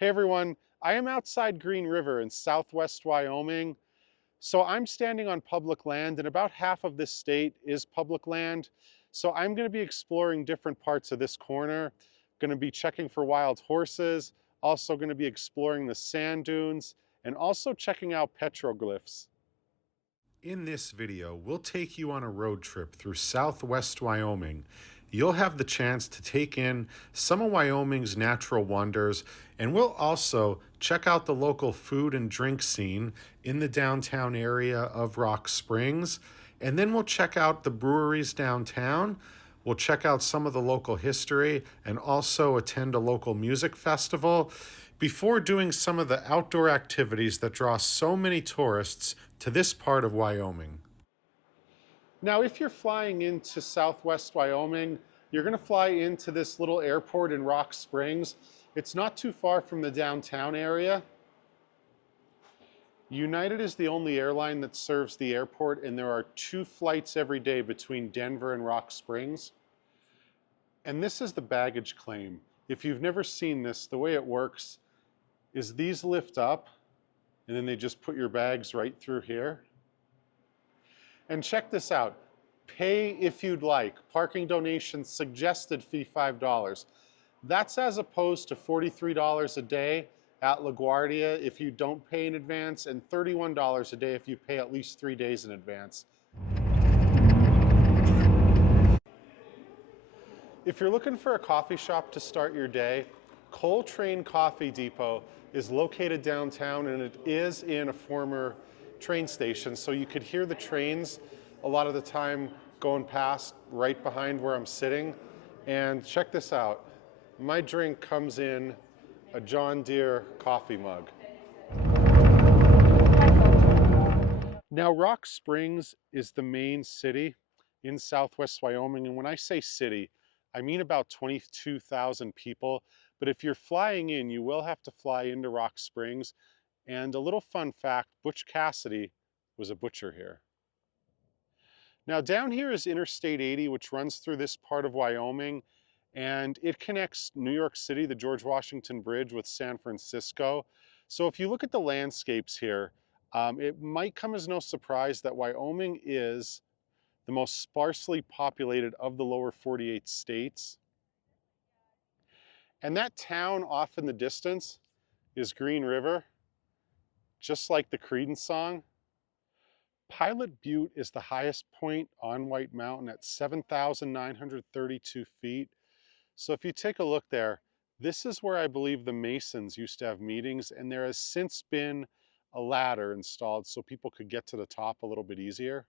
Hey everyone, I am outside Green River in southwest Wyoming. So I'm standing on public land and about half of this state is public land. So I'm going to be exploring different parts of this corner, going to be checking for wild horses, also going to be exploring the sand dunes, and also checking out petroglyphs. In this video, we'll take you on a road trip through southwest Wyoming. You'll have the chance to take in some of Wyoming's natural wonders, and we'll also check out the local food and drink scene in the downtown area of Rock Springs. And then we'll check out the breweries downtown. We'll check out some of the local history and also attend a local music festival before doing some of the outdoor activities that draw so many tourists to this part of Wyoming. Now, if you're flying into southwest Wyoming, you're going to fly into this little airport in Rock Springs. It's not too far from the downtown area. United is the only airline that serves the airport, and there are 2 flights every day between Denver and Rock Springs. And this is the baggage claim. If you've never seen this, the way it works is these lift up, and then they just put your bags right through here. And check this out. Pay if you'd like. Parking donations suggested fee $5. That's as opposed to $43 a day at LaGuardia if you don't pay in advance, and $31 a day if you pay at least 3 days in advance. If you're looking for a coffee shop to start your day, Coltrane Coffee Depot is located downtown, and it is in a former train station, so you could hear the trains a lot of the time going past right behind where I'm sitting. And check this out. My drink comes in a John Deere coffee mug. Now, Rock Springs is the main city in southwest Wyoming, and when I say city, I mean about 22,000 people. But if you're flying in, you will have to fly into Rock Springs. And a little fun fact, Butch Cassidy was a butcher here. Now down here is Interstate 80, which runs through this part of Wyoming, and it connects New York City, the George Washington Bridge, with San Francisco. So if you look at the landscapes here, it might come as no surprise that Wyoming is the most sparsely populated of the lower 48 states. And that town off in the distance is Green River, just like the Creedence song. Pilot Butte is the highest point on White Mountain at 7,932 feet. So if you take a look there, this is where I believe the Masons used to have meetings, and there has since been a ladder installed so people could get to the top a little bit easier.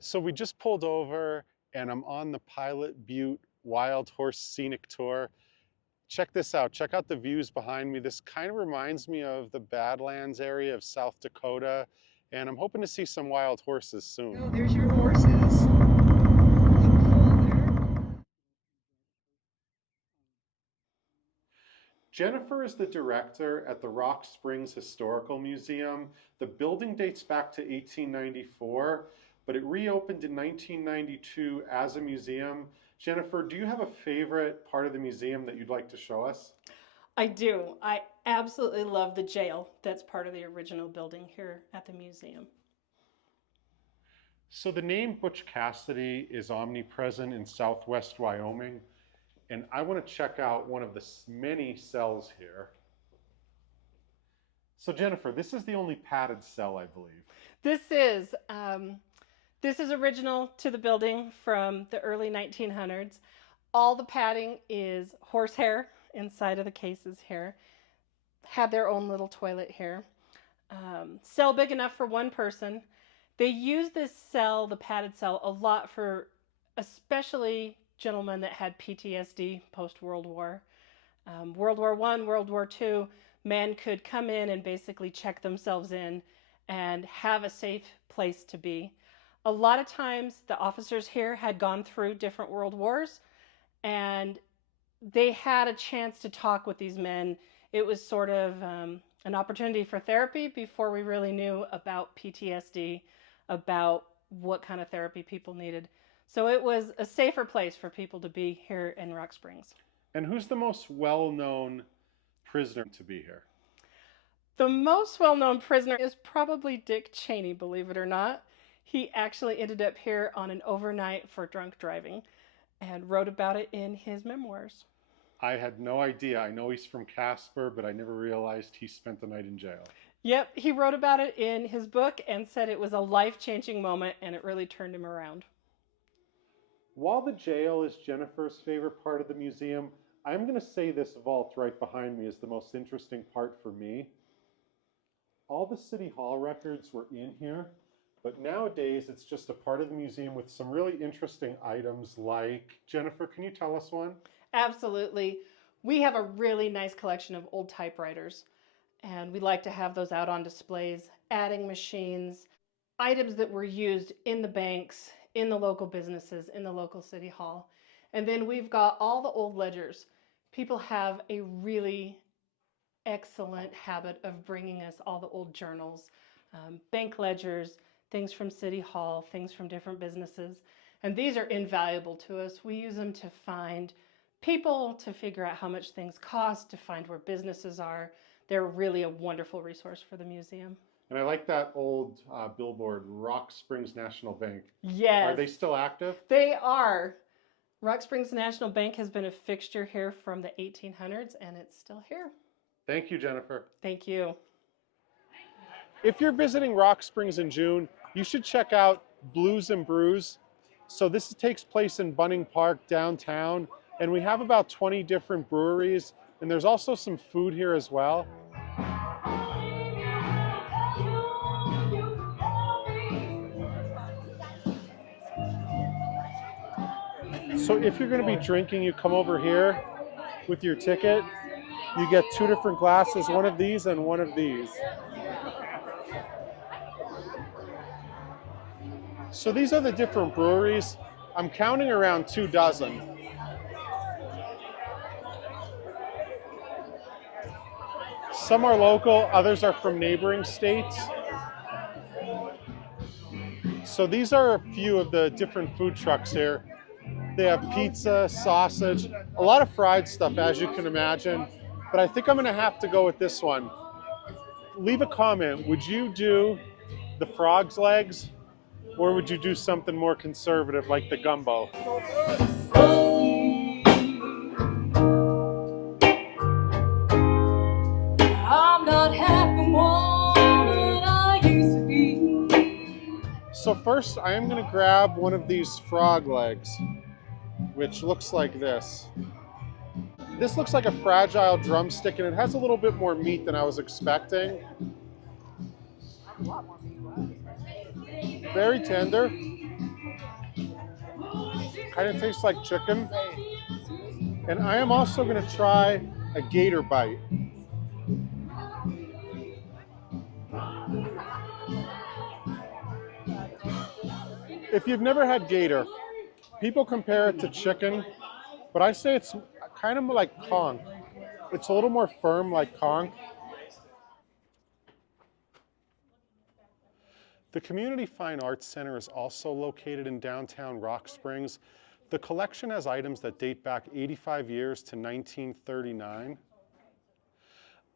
So we just pulled over and I'm on the Pilot Butte Wild Horse Scenic Tour. Check this out. Check out the views behind me. This kind of reminds me of the Badlands area of South Dakota, and I'm hoping to see some wild horses soon. Oh, there's your horses. Jennifer is the director at the Rock Springs Historical Museum. The building dates back to 1894, but it reopened in 1992 as a museum. Jennifer, do you have a favorite part of the museum that you'd like to show us? I do. I absolutely love the jail that's part of the original building here at the museum. So the name Butch Cassidy is omnipresent in southwest Wyoming, and I want to check out one of the many cells here. So Jennifer, this is the only padded cell, I believe. This is original to the building from the early 1900s. All the padding is horsehair inside of the cases here. Had their own little toilet here. Cell big enough for one person. They use this cell, the padded cell, a lot for especially gentlemen that had PTSD post-World War. World War I, World War II, men could come in and basically check themselves in and have a safe place to be. A lot of times the officers here had gone through different world wars, and they had a chance to talk with these men. It was sort of an opportunity for therapy before we really knew about PTSD, about what kind of therapy people needed. So it was a safer place for people to be here in Rock Springs. And who's the most well-known prisoner to be here? The most well-known prisoner is probably Dick Cheney, believe it or not. He actually ended up here on an overnight for drunk driving and wrote about it in his memoirs. I had no idea. I know he's from Casper, but I never realized he spent the night in jail. Yep, he wrote about it in his book and said it was a life-changing moment and it really turned him around. While the jail is Jennifer's favorite part of the museum, I'm going to say this vault right behind me is the most interesting part for me. All the City Hall records were in here, but nowadays it's just a part of the museum with some really interesting items like, Jennifer, can you tell us one? Absolutely. We have a really nice collection of old typewriters, and we like to have those out on displays, adding machines, items that were used in the banks, in the local businesses, in the local city hall. And then we've got all the old ledgers. People have a really excellent habit of bringing us all the old journals, bank ledgers, things from City Hall, things from different businesses. And these are invaluable to us. We use them to find people, to figure out how much things cost, to find where businesses are. They're really a wonderful resource for the museum. And I like that old billboard, Rock Springs National Bank. Yes. Are they still active? They are. Rock Springs National Bank has been a fixture here from the 1800s, and it's still here. Thank you, Jennifer. Thank you. If you're visiting Rock Springs in June, you should check out Blues and Brews. So this takes place in Bunning Park downtown, and we have about 20 different breweries, and there's also some food here as well. So if you're going to be drinking, you come over here with your ticket. You get 2 different glasses, one of these and one of these. So these are the different breweries. I'm counting around 2 dozen. Some are local, others are from neighboring states. So these are a few of the different food trucks here. They have pizza, sausage, a lot of fried stuff, as you can imagine. But I think I'm gonna have to go with this one. Leave a comment. Would you do the frog's legs, or would you do something more conservative like the gumbo? I'm not half the woman I used to be. So first, I am gonna grab one of these frog legs, which looks like this. This looks like a fragile drumstick, and it has a little bit more meat than I was expecting. Very tender. Kind of tastes like chicken. And I am also going to try a gator bite. If you've never had gator, people compare it to chicken, but I say it's kind of like conch. It's a little more firm like conch. The Community Fine Arts Center is also located in downtown Rock Springs. The collection has items that date back 85 years to 1939.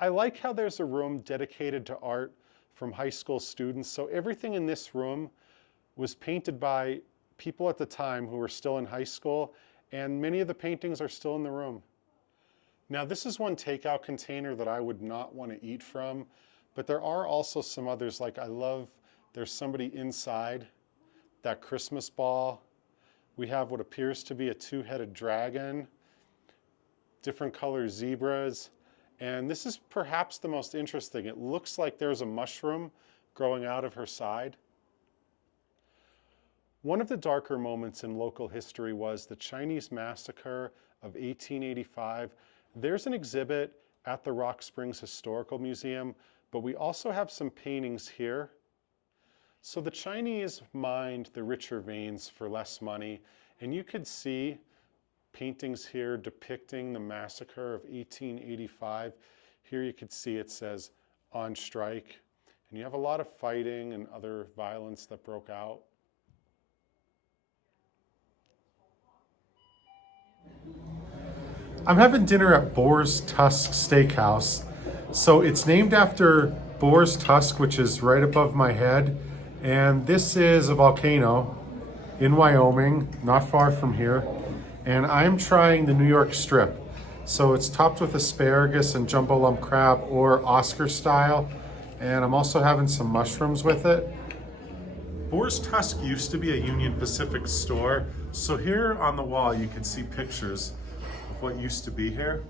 I like how there's a room dedicated to art from high school students. So everything in this room was painted by people at the time who were still in high school, and many of the paintings are still in the room. Now, this is one takeout container that I would not want to eat from, but there are also some others. Like, I love, there's somebody inside that Christmas ball. We have what appears to be a 2-headed dragon, different color zebras, and this is perhaps the most interesting. It looks like there's a mushroom growing out of her side. One of the darker moments in local history was the Chinese massacre of 1885. There's an exhibit at the Rock Springs Historical Museum, but we also have some paintings here. So the Chinese mined the richer veins for less money, and you could see paintings here depicting the massacre of 1885. Here you could see it says on strike, and you have a lot of fighting and other violence that broke out. I'm having dinner at Boar's Tusk Steakhouse. So it's named after Boar's Tusk, which is right above my head. And this is a volcano in Wyoming, not far from here. And I'm trying the New York strip. So it's topped with asparagus and jumbo lump crab or Oscar style. And I'm also having some mushrooms with it. Boar's Tusk used to be a Union Pacific store. So here on the wall, you can see pictures of what used to be here.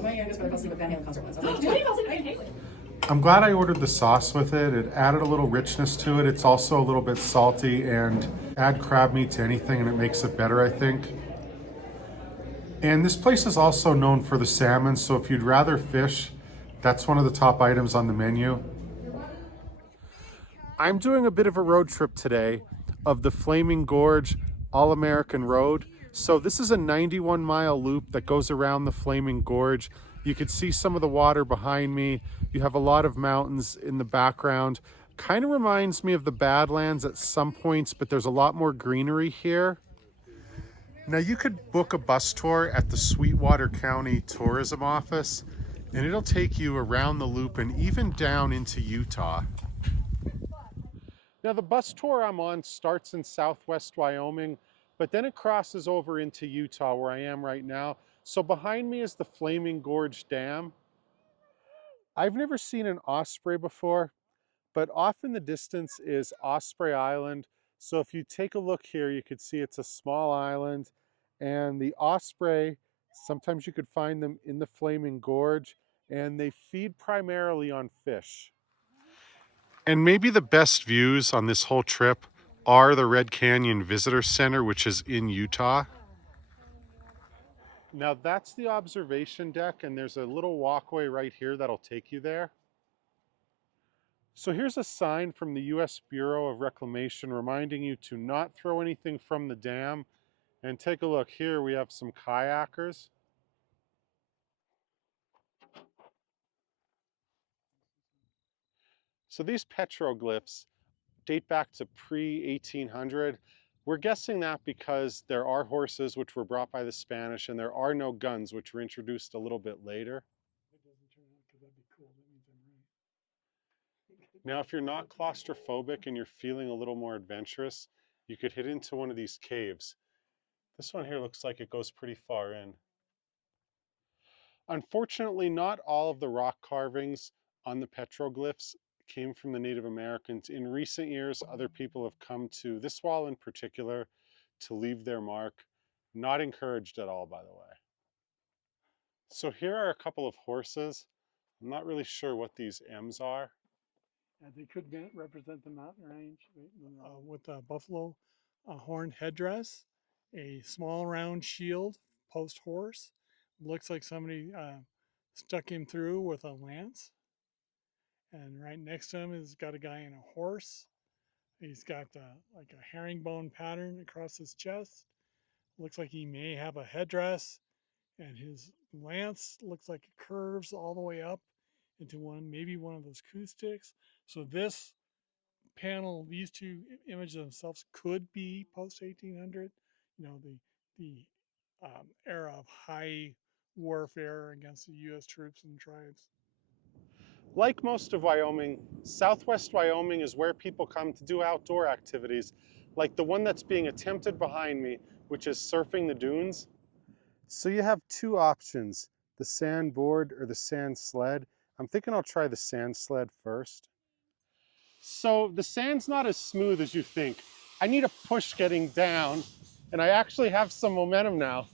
My youngest brother fell asleep at Van Halen concert once. I was like, dude, he fell asleep at Van Halen. I'm glad I ordered the sauce with it. It added a little richness to it. It's also a little bit salty, and add crab meat to anything and it makes it better, I think. And this place is also known for the salmon, so if you'd rather fish, that's one of the top items on the menu. I'm doing a bit of a road trip today of the Flaming Gorge All-American Road. So this is a 91-mile loop that goes around the Flaming Gorge. You can see some of the water behind me. You have a lot of mountains in the background. Kind of reminds me of the Badlands at some points, but there's a lot more greenery here. Now you could book a bus tour at the Sweetwater County Tourism Office, and it'll take you around the loop and even down into Utah. Now the bus tour I'm on starts in southwest Wyoming, but then it crosses over into Utah where I am right now. So behind me is the Flaming Gorge Dam. I've never seen an osprey before, but off in the distance is Osprey Island. So if you take a look here, you could see it's a small island, and the osprey, sometimes you could find them in the Flaming Gorge, and they feed primarily on fish. And maybe the best views on this whole trip are the Red Canyon Visitor Center, which is in Utah. Now that's the observation deck, and there's a little walkway right here that'll take you there. So here's a sign from the U.S. Bureau of Reclamation reminding you to not throw anything from the dam. And take a look here, we have some kayakers. So these petroglyphs date back to pre-1800. We're guessing that because there are horses which were brought by the Spanish and there are no guns which were introduced a little bit later. Now, if you're not claustrophobic and you're feeling a little more adventurous, you could hit into one of these caves. This one here looks like it goes pretty far in. Unfortunately, not all of the rock carvings on the petroglyphs came from the Native Americans. In recent years, other people have come to this wall in particular to leave their mark. Not encouraged at all, by the way. So here are a couple of horses. I'm not really sure what these M's are. They could represent the mountain range with a buffalo horn headdress, a small round shield, post horse. Looks like somebody stuck him through with a lance. And right next to him is got a guy in a horse. He's got like a herringbone pattern across his chest. Looks like he may have a headdress, and his lance looks like it curves all the way up into maybe one of those coup sticks. So this panel, these two images themselves could be post 1800. You know, the era of high warfare against the U.S. troops and tribes. Like most of Wyoming, southwest Wyoming is where people come to do outdoor activities, like the one that's being attempted behind me, which is surfing the dunes. So you have two options, the sand board or the sand sled. I'm thinking I'll try the sand sled first. So the sand's not as smooth as you think. I need a push getting down, and I actually have some momentum now.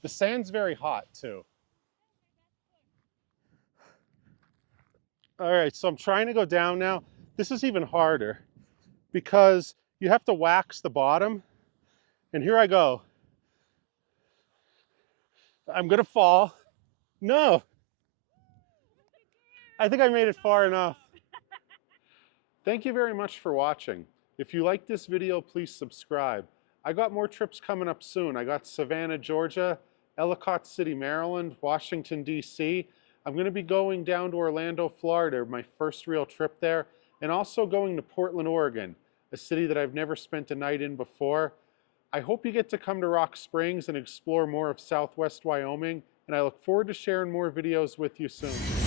The sand's very hot too. All right, so I'm trying to go down now. This is even harder because you have to wax the bottom, and here I go. I'm gonna fall. No, I think I made it far enough. Thank you very much for watching. If you like this video, please subscribe. I got more trips coming up soon. I got Savannah, Georgia, Ellicott City, Maryland, Washington, D.C. I'm going to be going down to Orlando, Florida, my first real trip there, and also going to Portland, Oregon, a city that I've never spent a night in before. I hope you get to come to Rock Springs and explore more of Southwest Wyoming, and I look forward to sharing more videos with you soon.